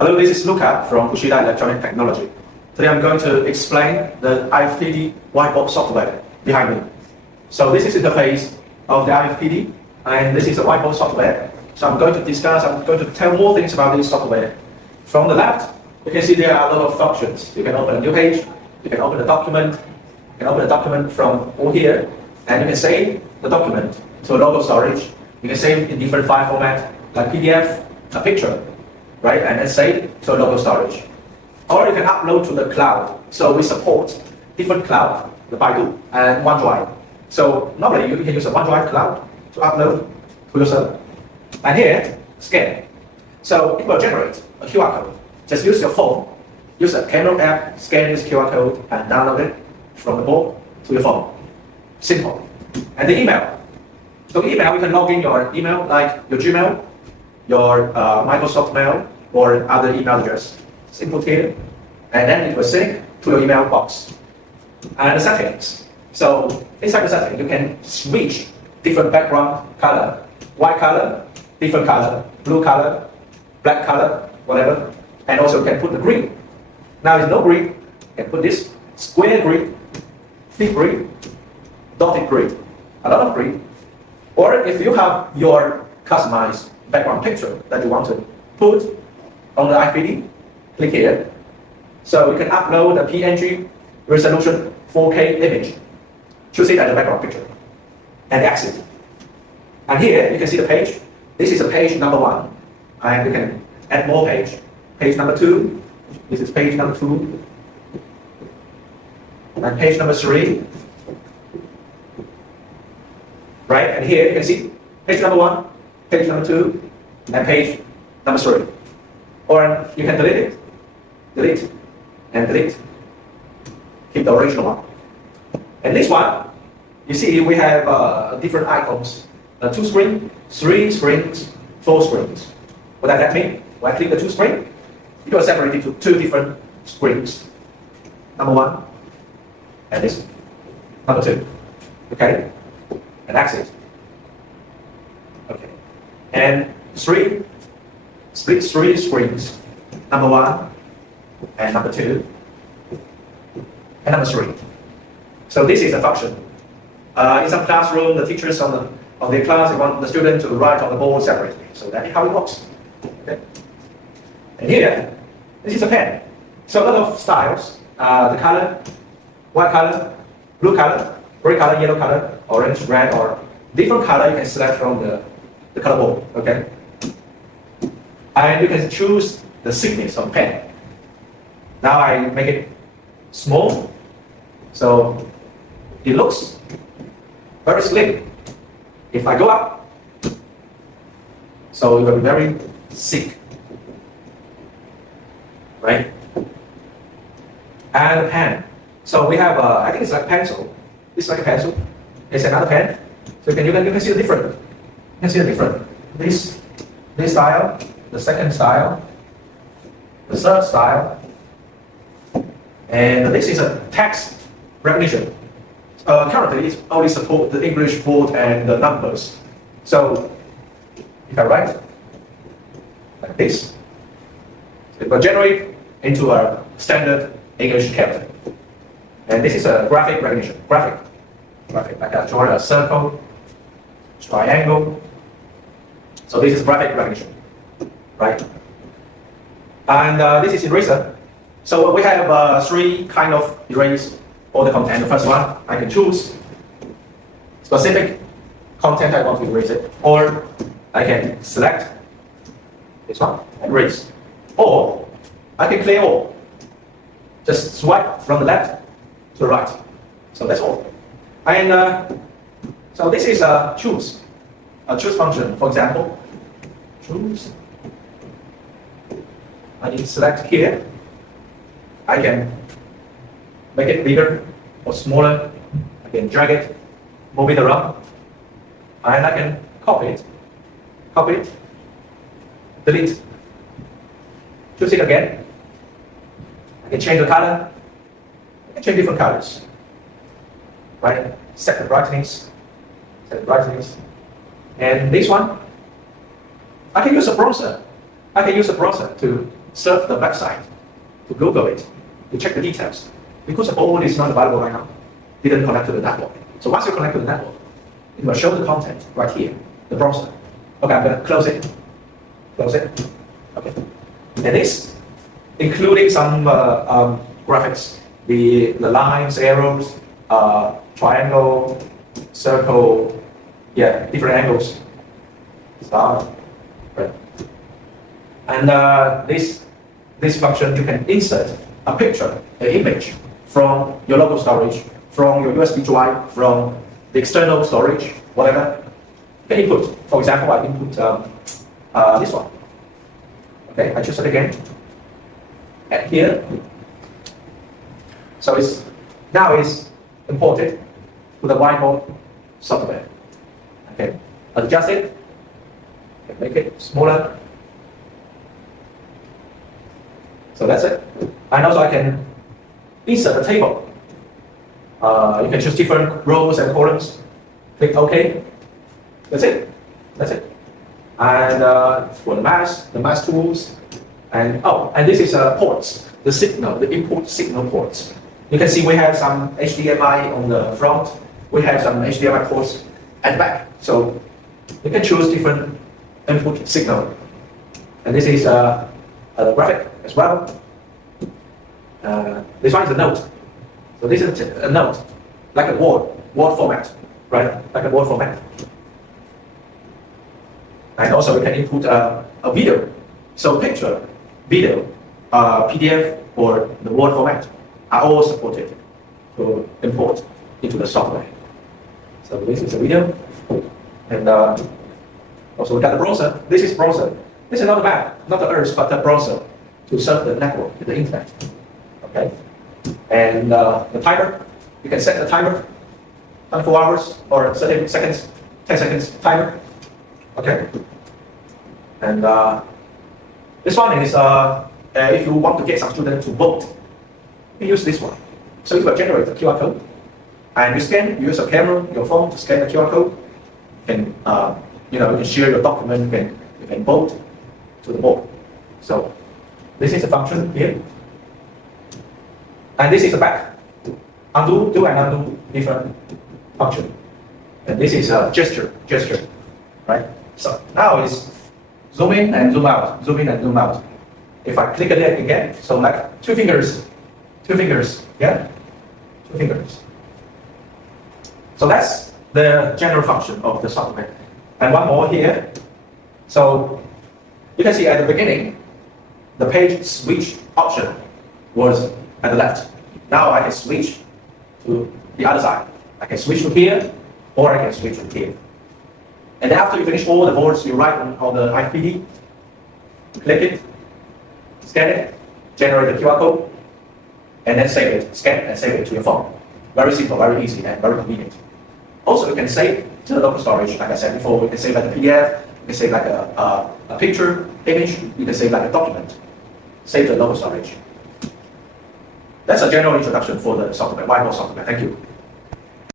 Hello, this is Luca from HUSHIDA Electronic Technology. Today I'm going to explain the IFPD whiteboard software behind me. So this is the interface of the IFPD, and this is the whiteboard software. So I'm going to tell more things about this software. From the left, you can see there are a lot of functions. You can open a new page, you can open a document, you can open a document from over here, and you can save the document to a local storage. You can save in different file formats like PDF, a picture, right? And then save to a local storage. Or you can upload to the cloud. So we support different cloud, the Baidu and OneDrive. So normally you can use a OneDrive cloud to upload to your server. And here, scan. So it will generate a QR code. Just use your phone, use a camera app, scan this QR code and download it from the board to your phone. Simple. And the email. So email, you can log in your email like your Gmail, your Microsoft Mail, or other email address. Simple here. And then it will sync to your email box. And the settings. So inside the setting, you can switch different background color, white color, different color, blue color, black color, whatever. And also you can put the grid. Now there's no grid, you can put this square grid, thick grid, dotted grid, a lot of grid. Or if you have your customized background picture that you want to put on the IFPD, click here. So you can upload a PNG resolution 4K image. Choose it as the background picture and exit. And here you can see the page. This is a page number 1. And you can add more page. Page number 2. This is page number 2. And page number 3. Right? And here you can see page number 1, page number 2, and page number 3. Or you can delete it. Delete. And delete. Keep the original one. And this one, you see we have different icons. 2 screens, 3 screens, 4 screens. What does that mean? When I click the 2 screen, it will separate into 2 different screens. Number 1, and this, number 2. Okay? And exit. Okay. And 3, split 3 screens. Number 1, and number 2, and number 3. So this is a function. In some classroom, the teachers on their class, they want the student to write on the board separately. So that is how it works. Okay. And here, this is a pen. So a lot of styles. The color, white color, blue color, green color, yellow color, orange, red, or different color you can select from the color board. Okay. And you can choose the thickness of pen. Now I make it small, so it looks very slim. If I go up, so it will be very thick, right? And a pen. So we have, I think it's like a pencil. It's like a pencil. It's another pen. So you can see the different. You can see the different. This style, the second style, the third style, and this is a text recognition. Currently, it only supports the English word and the numbers. So if I write like this, it will generate into a standard English character. And this is a graphic recognition. Graphic. Like I draw a circle, triangle. So this is graphic recognition, right? And this is eraser. So we have 3 kind of erase all the content. The first one, I can choose specific content I want to erase it, or I can select this one and erase, or I can clear all. Just swipe from the left to the right. So that's all. And so this is a choose function. For example, choose. I can select here. I can make it bigger or smaller. I can drag it, move it around, and I can copy it, delete, choose it again. I can change the color. I can change different colors, right? Set the brightness, and this one, I can use a browser. I can use a browser to surf the website, to Google it, to check the details. Because all is not available right now, didn't connect to the network. So once you connect to the network, it will show the content right here, the browser. Okay, I'm gonna close it. Close it. Okay. And this, including some graphics, the lines, arrows, triangle, circle, yeah, different angles. Star, right? And this function, you can insert a picture, an image from your local storage, from your USB drive, from the external storage, whatever. You can input. For example, I input this one. Okay, I choose it again. And here, so now it's imported to the whiteboard software. Okay, adjust it, make it smaller. So that's it. And also I can insert a table. You can choose different rows and columns. Click OK. That's it. That's it. And for the mask tools, and this is ports. The signal, the input signal ports. You can see we have some HDMI on the front. We have some HDMI ports at the back. So you can choose different input signal. And this is a graphic as well. This one is a note. So this is a note, like a word format, right? Like a word format. And also we can input a video. So picture, video, PDF, or the word format are all supported to import into the software. So this is a video. And also we got the browser. This is browser. This is not a map, not the Earth, but a browser to serve the network, the internet. Okay. And the timer, you can set the timer, 24 hours or 30 seconds, 10 seconds timer. Okay. And this one is if you want to get some students to vote, you use this one. So it will generate the QR code, and you scan. You use a camera, your phone to scan the QR code. You can you can share your document. You can vote to the board. So this is a function here, and this is the back. Undo, do and undo different function. And this is a gesture, right? So now is zoom in and zoom out, zoom in and zoom out. If I click it again, so like two fingers, yeah, two fingers. So that's the general function of the software. And one more here. So you can see at the beginning, the page switch option was at the left. Now I can switch to the other side. I can switch to here, or I can switch to here. And after you finish all the words you write on the IFPD, click it, scan it, generate the QR code, and then save it, scan and save it to your phone. Very simple, very easy, and very convenient. Also, you can save to the local storage, like I said before. You can save like a PDF, you can save like a picture, image, you can save like a document. Save the local storage. That's a general introduction for the software, whiteboard software. Thank you.